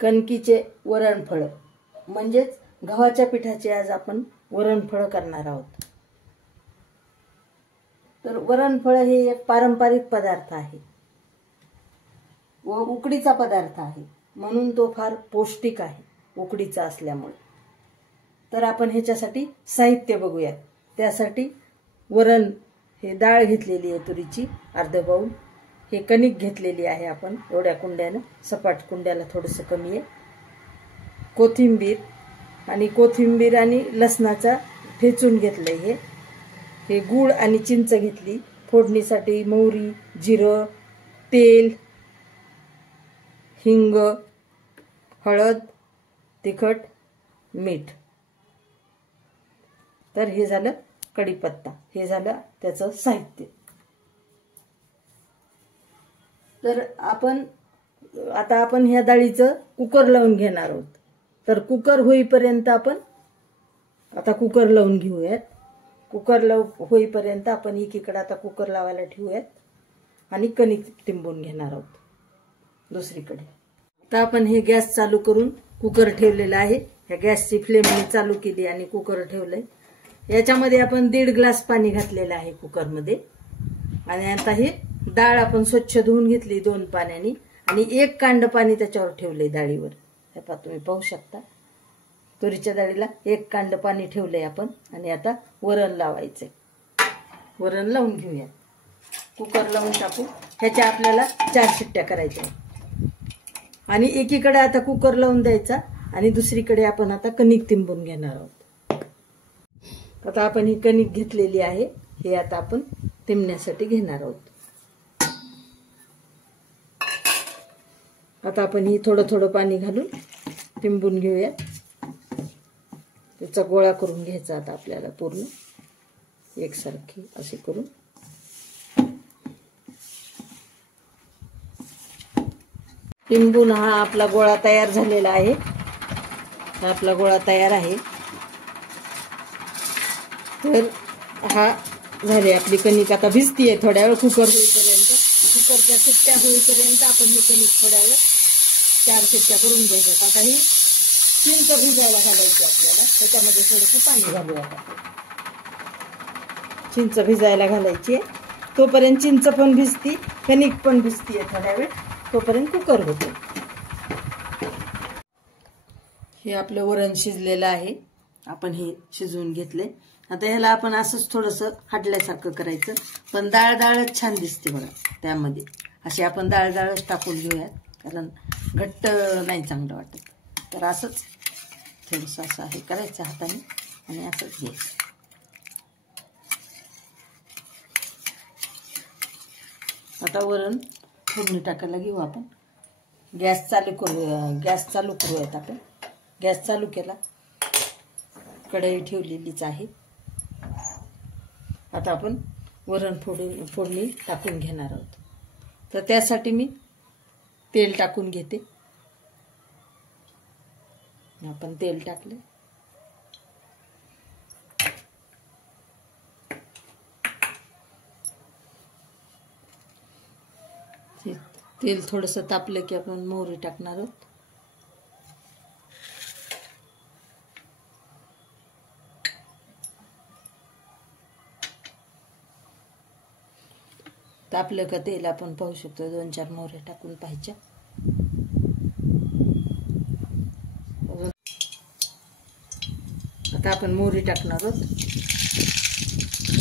कणकीचे वरणफळ म्हणजेच गव्हाच्या पिठाचे आज आपण वरणफळ करणार आहोत। तर वरणफळ हे एक पारंपरिक पदार्थ आहे व उकडीचा पदार्थ आहे, म्हणून तो फार पौष्टिक आहे उकडीचा असल्यामुळे। तर आपण ह्याच्यासाठी साहित्य बघूया। त्यासाठी वरण हे डाळ घेतलेली आहे तुरीची अर्धा बाउल, हे कणिक घेतलेली आहे आपण एवढ्या कुंड्यानं, सपाट कुंड्याला थोडंसं कमी आहे। कोथिंबीर आणि लसणाचा ठेचून घेतलंय हे गूळ आणि चिंच घेतली। फोडणीसाठी मोहरी, जिरं, तेल, हिंग, हळद, तिखट, मीठ। तर हे झालं कढीपत्ता, हे झालं त्याचं साहित्य। तर आता आपण ह्या डाळीचं कुकर लावून घेणार आहोत। तर कुकर होईपर्यंत आपण आता कुकर लावून घेऊयात। कुकर होईपर्यंत आपण एकीकडे आता कुकर लावायला ठेवूयात आणि कणिक तिंबून घेणार आहोत दुसरीकडे। आता आपण हे गॅस चालू करून कुकर ठेवलेला आहे। ह्या गॅसची फ्लेम मी चालू केली आणि कुकर ठेवलंय। याच्यामध्ये आपण 1.5 ग्लास पाणी घातलेलं आहे कुकरमध्ये। आणि आता हे डाळ आपण स्वच्छ धुवून घेतली 2 पाण्याने आणि 1 कांड पाणी त्याच्यावर ठेवले डाळीवर। हे पहा, तुम्ही पाहू शकता तुरीच्या डाळीला 1 कांड पाणी ठेवलंय आपण। आणि आता वरण लावायचंय, वरण लावून घेऊया। कुकर लावून टाकू, ह्याच्या आपल्याला 4 शिट्ट्या करायच्या आणि एकीकडे आता कुकर लावून द्यायचा आणि दुसरीकडे आपण आता कणिक तिंबून घेणार आहोत। आता आपण ही कणिक घेतलेली आहे, हे आता आपण तिंबण्यासाठी घेणार आहोत। आता आपण ही थोडं पाणी घालून तिंबून घेऊया। त्याचा गोळा करून घ्यायचा आता आपल्याला पूर्ण एकसारखी अशी करून। तिंबून हा आपला गोळा तयार झालेला आहे। हा आपला गोळा तयार आहे। तर हा झाली आपली कणिक। आता भिजतीये थोड्या वेळ कुकर होईपर्यंत, कुकरच्या शिट्ट्या होईपर्यंत आपण ही कणिक थोड्या वेळ 4 शिट्ट्या करून घ्यायच्या। आता ही चिंच भिजायला घालायची आपल्याला, त्याच्यामध्ये थोडंसं पाणी घालूया। चिंच भिजायला घालायची, तोपर्यंत चिंच पण भिजती, कणिक पण भिजतीये थोड्या वेळ, तोपर्यंत कुकर होते। हे आपलं वरण शिजलेलं आहे, आपण हे शिजवून घेतले। आता ह्याला आपण असंच थोडंसं हाटल्यासारखं करायचं, पण डाळच छान दिसते बघा त्यामध्ये। अशी आपण डाळच टाकून घेऊयात, कारण घट्ट नाही चांगलं वाटत। तर असंच थोडंसं असं हे करायचं हाताने आणि असंच घ्यायचं। आता वरण फोडणी टाकायला घेऊ आपण। गॅस चालू करूयात आपण। गॅस चालू केला, कढई ठेवलेलीच आहे। आता आपण वरण फोडणी टाकून घेणार आहोत। तर त्यासाठी मी तेल टाकून घेते। आपण तेल टाकले, तेल थोडंसं तापलं की आपण मोहरी टाकणार आहोत। तापलं का तेल आपण पाहू शकतो 2-4 मोहऱ्या टाकून पाहिजे। आता आपण मोहरी टाकणार आहोत।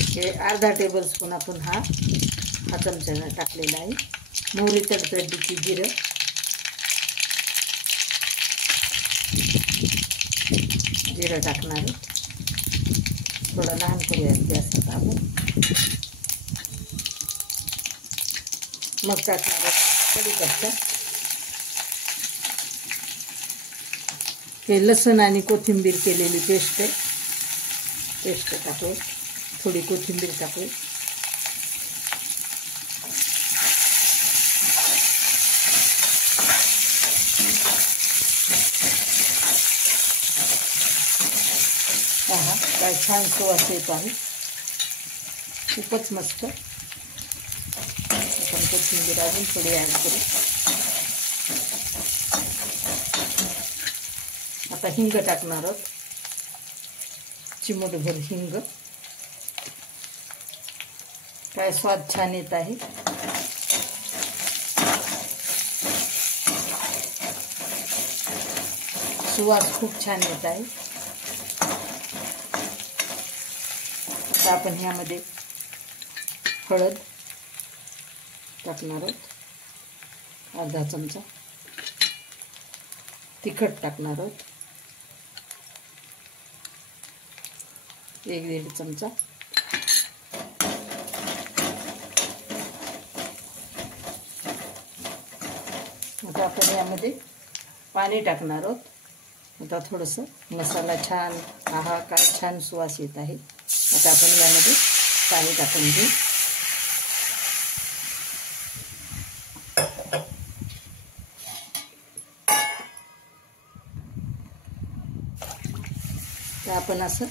हे अर्धा टेबलस्पून आपण हा चमचा टाकलेला आहे। मोहरी तडतडली, जिरं, टाकणार आहे। थोडं लहान करूयात गॅस आता आपण। मग टाकणार कढीपत्ता, हे लसूण आणि कोथिंबीर केलेली पेस्ट टाकू, थोडी कोथिंबीर टाकू। पहा काय छान सुवास येत आहे, खूपच मस्त। आपण कोथिंबीर अजून थोडी ॲड करू। आता हिंग टाकणार आहोत, चिमूटभर हिंग. काय स्वाद छान येत आहे. सुवास खूप छान येत आहे. आता आपण ह्यामध्ये हळद टाकणार आहोत, अर्धा चमचा. तिखट टाकणार आहोत, 1-1.5 चमचा. आता आपण यामध्ये पाणी टाकणार आहोत. आता थोडंसं मसाला छान, आहा काय छान सुवास येत आहे. आता आपण यामध्ये पाणी टाकून घेऊ. तर आपण असं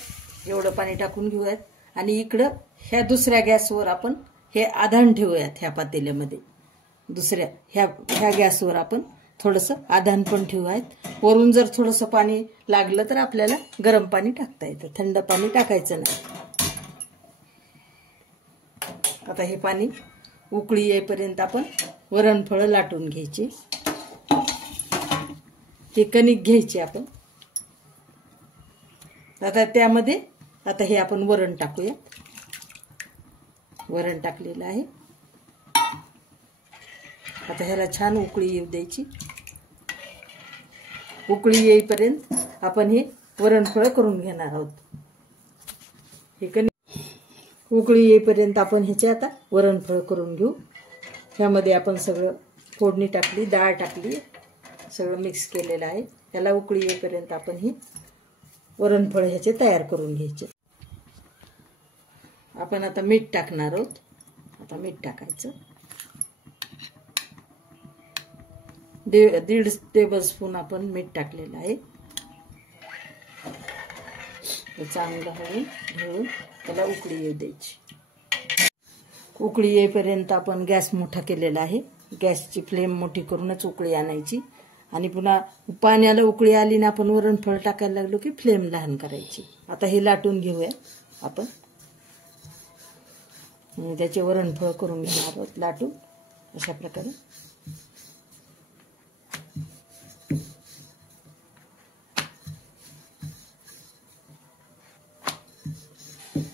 एवढं पाणी टाकून घेऊयात आणि इकडं ह्या दुसऱ्या गॅसवर आपण हे आधान ठेवूयात. ह्या पातेल्यामध्ये दुसऱ्या ह्या गॅसवर आपण थोडंसं आधान पण ठेवूयात. वरून जर थोडंसं पाणी लागलं तर आपल्याला गरम पाणी टाकता येतं, थंड पाणी टाकायचं नाही. आता हे पाणी उकळी येईपर्यंत आपण वरणफळं लाटून घ्यायची. हे कणिक घ्यायची आपण. आता त्यामध्ये आता हे आपण वरण टाकूया. वरण टाकलेलं आहे. आता ह्याला छान उकळी येऊ द्यायची. उकळी येईपर्यंत आपण हे वरणफळं करून घेणार आहोत. हे कणिक उकळी येईपर्यंत आपण ह्याचे आता वरणफळं करून घेऊ. ह्यामध्ये आपण सगळं फोडणी टाकली, डाळ टाकली, सगळं मिक्स केलेलं आहे. त्याला उकळी येईपर्यंत आपण ही वरणफळ ह्याचे तयार करून घ्यायचे. आपण आता मीठ टाकणार आहोत. आता मीठ टाकायचं. 1.5 टेबलस्पून आपण मीठ टाकलेलं आहे. चांगलं हळून घेऊन त्याला उकळी येऊ द्यायची. उकळी येईपर्यंत आपण गॅस मोठा केलेला आहे. गॅसची फ्लेम मोठी करूनच उकळी आणायची आणि पुन्हा पाण्याला उकळी आली ना आपण वरणफळ टाकायला लागलो की फ्लेम लहान करायची. आता हे लाटून घेऊया आपण. त्याचे वरणफळ करून घेणार आहोत लाटून अशा प्रकारे.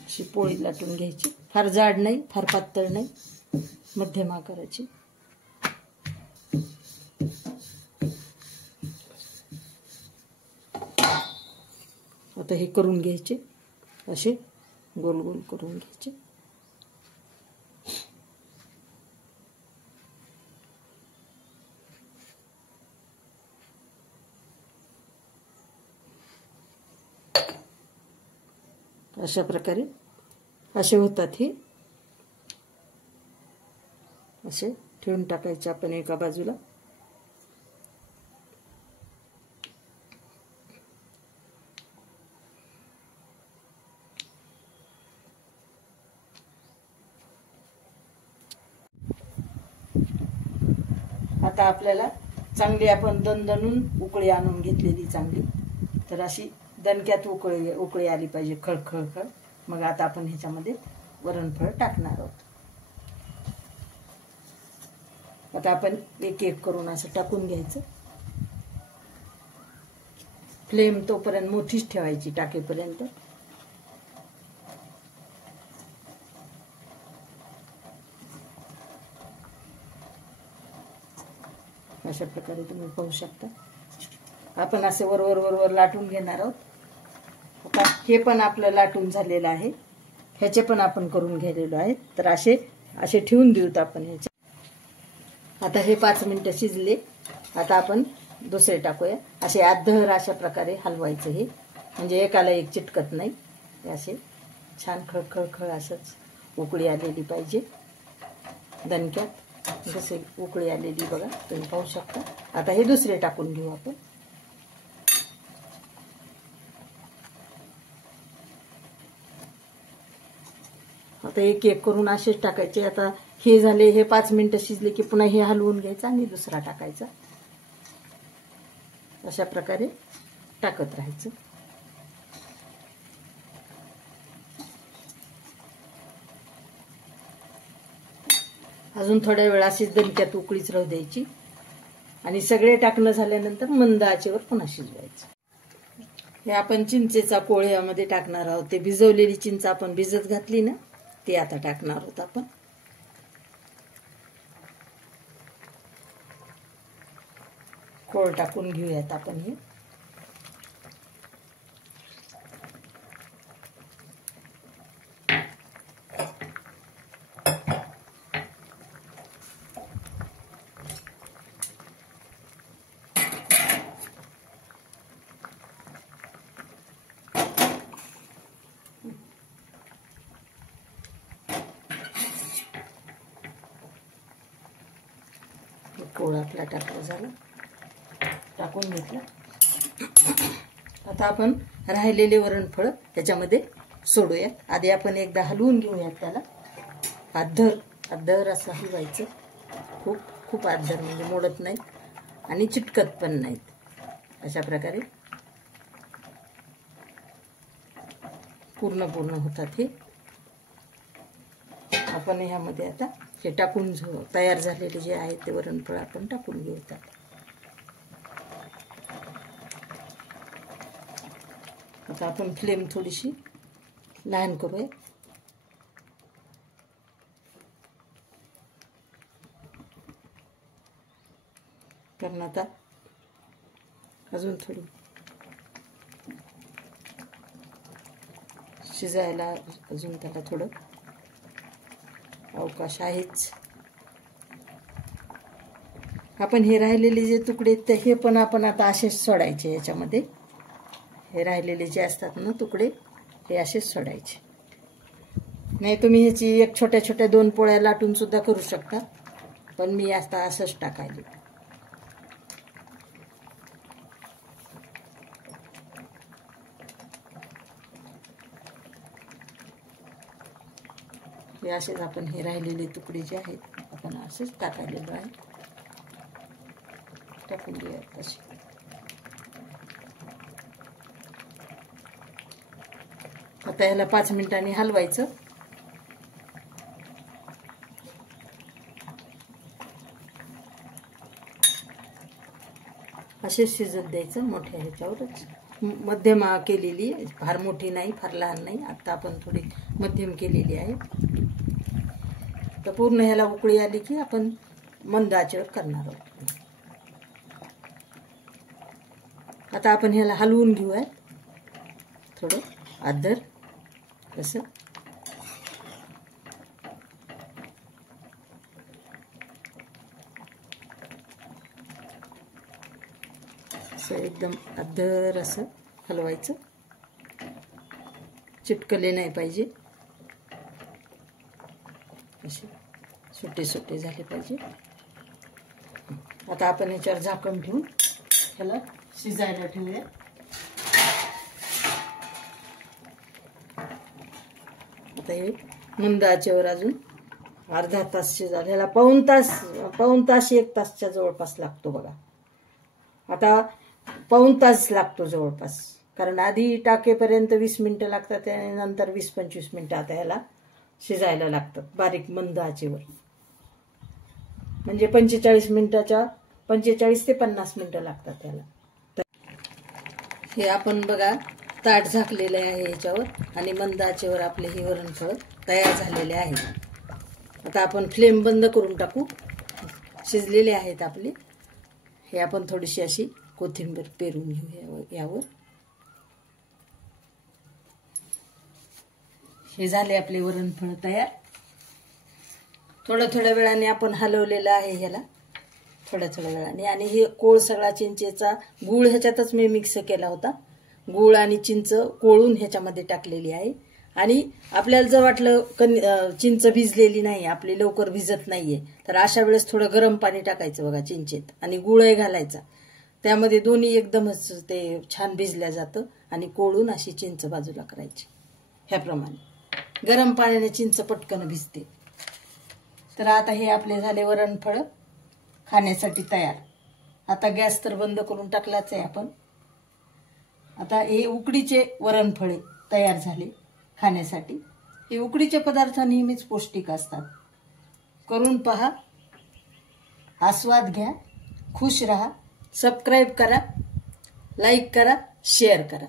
अशी पोळी लाटून घ्यायची. फार जाड नाही, फार पातळ नाही, मध्यम आकाराची. आता हे करून घ्यायचे, असे गोल गोल करून घ्यायचे. अशा प्रकारे असे होतात. हे असे ठेवून टाकायचे आपण एका बाजूला. आता आपल्याला चांगली आपण दणदणून उकळी आणून घेतलेली चांगली. तर अशी दणक्यात उकळी आली पाहिजे, खळखळखळ. मग आता आपण ह्याच्यामध्ये वरणफळ टाकणार आहोत. आता आपण एक एक करून असं टाकून घ्यायचं. फ्लेम तोपर्यंत मोठीच ठेवायची टाकेपर्यंत. अशा प्रकारे तुम्ही पाहू शकता. आपण असे वरवर वरवर लाटून घेणार आहोत. आता हे पण आपलं लाटून झालेलं आहे. ह्याचे पण आपण करून घेतलेलो आहे. तर असे असे ठेवून देऊत आपण ह्याचे. आता हे 5 मिनिटं शिजले. आता आपण दुसरे टाकूया. असे आधर अशा प्रकारे हलवायचं. हे म्हणजे एकाला एक चिटकत नाही. असे छान खळखळखळ असंच उकळी आलेली पाहिजे दणक्यात. जसे उकळी आलेली बघा तुम्ही पाहू शकता. आता हे दुसरे टाकून घेऊ आपण. आता एक एक करून असेच टाकायचे. आता हे झाले, हे 5 मिनिटं शिजले की पुन्हा हे हलवून घ्यायचं आणि दुसरा टाकायचा. अशा प्रकारे टाकत राहायचं. अजून थोड्या वेळ अशीच दणक्यात उकळीच राहू द्यायची आणि सगळे टाकणं झाल्यानंतर मंद आचेवर पुन्हा शिजवायचं. हे आपण चिंचेचा कोळ यामध्ये टाकणार आहोत. ते भिजवलेली चिंच आपण भिजत घातली ना, ती आता टाकणार आहोत आपण. कोळ टाकून घेऊयात आपण. हे कोळ आपला टाकला झाला, टाकून घेतला. आता आपण राहिलेले वरणफळ त्याच्यामध्ये सोडूयात. आधी आपण एकदा हलवून घेऊयात त्याला. आदर असं हलवायचं. खूप खूप आदर, म्हणजे मोडत नाहीत आणि चिटकत पण नाहीत. अशा प्रकारे पूर्ण होतात हे. आपण ह्यामध्ये आता हे टाकून तयार झालेले जे आहे ते वरणफळ आपण टाकून घेऊयात. आता आपण फ्लेम थोडीशी लहान करूया. कारण आता अजून थोडी शिजायला अजून त्याला थोडं अवकाश आहेच. आपण हे राहिलेले जे तुकडे ते हे पण आपण आता असेच सोडायचे याच्यामध्ये. हे राहिलेले जे असतात ना तुकडे, हे असेच सोडायचे. नाही तुम्ही ह्याची एक छोट्या छोट्या 2 पोळ्या लाटून सुद्धा करू शकता, पण मी आता असंच टाकायले. हे असेच आपण हे राहिलेले तुकडे जे आहेत आपण असेच टाकायलेलो आहे. टाकून घेऊयात तसे. आता याला 5 मिनिटांनी हलवायचं. असेच शिजत द्यायचं मोठ्या ह्याच्यावरच. मध्यम केलेली, फार मोठी नाही फार लहान नाही. आता आपण थोडी मध्यम केलेली आहे. तर पूर्ण ह्याला उकळी आली की आपण मंद आचेवर करणार आहोत. आता आपण ह्याला हलवून घेऊया थोडं आदर असं. असं एकदम आदर असं हलवायचं. चिटकले नाही पाहिजे, असे सुटे झाले पाहिजे. आता आपण याच्यावर झाकण ठेवून ह्याला शिजायला ठेवूया. आता हे मंद आचेवर अजून अर्धा तास शिजायला. ह्याला पाऊण तास 1 तासच्या जवळपास लागतो बघा. आता पाऊण तास लागतो जवळपास, कारण आधी टाकेपर्यंत 20 मिनिटं लागतात आणि नंतर 20-25 मिनिटं आता ह्याला शिजायला लागतात बारीक मंद आचेवर. म्हणजे 45 ते 50 मिनिटं लागतात त्याला. हे आपण बघा ताट झाकलेले आहे याच्यावर आणि मंद आचेवर आपले हे वरणफळ तयार झालेले आहे. आता आपण फ्लेम बंद करून टाकू. शिजलेले आहेत आपले. हे आपण थोडीशी अशी कोथिंबीर पेरून घेऊ यावर. हे झाले आपले वरणफळ तयार. थोड्या वेळाने आपण हलवलेलं आहे ह्याला, थोड्या वेळाने. आणि हे कोळ सगळा चिंचेचा गूळ ह्याच्यातच मी मिक्स केला होता. गूळ आणि चिंच कोळून ह्याच्यामध्ये टाकलेली आहे. आणि आपल्याला जर वाटलं चिंच भिजलेली नाही, आपली लवकर भिजत नाहीये, तर अशा वेळेस थोडं गरम पाणी टाकायचं बघा चिंचेत आणि गुळही घालायचा. त्यामध्ये दोन्ही एकदमच ते छान भिजल्या जातं. आणि कोळून अशी चिंच बाजूला करायची. ह्याप्रमाणे गरम पाण्याने चिंच पटकन भिजते. तर आता हे आपले झाले वरणफळ खाण्यासाठी तयार. आता गॅस तर बंद करून टाकलाच आहे आपण. आता हे उकडीचे वरणफळे तयार झाले खाण्यासाठी. हे उकडीचे पदार्थ नेहमीच पौष्टिक असतात. करून पहा, आस्वाद घ्या, खुश रहा. सबस्क्राईब करा, लाईक करा, शेअर करा.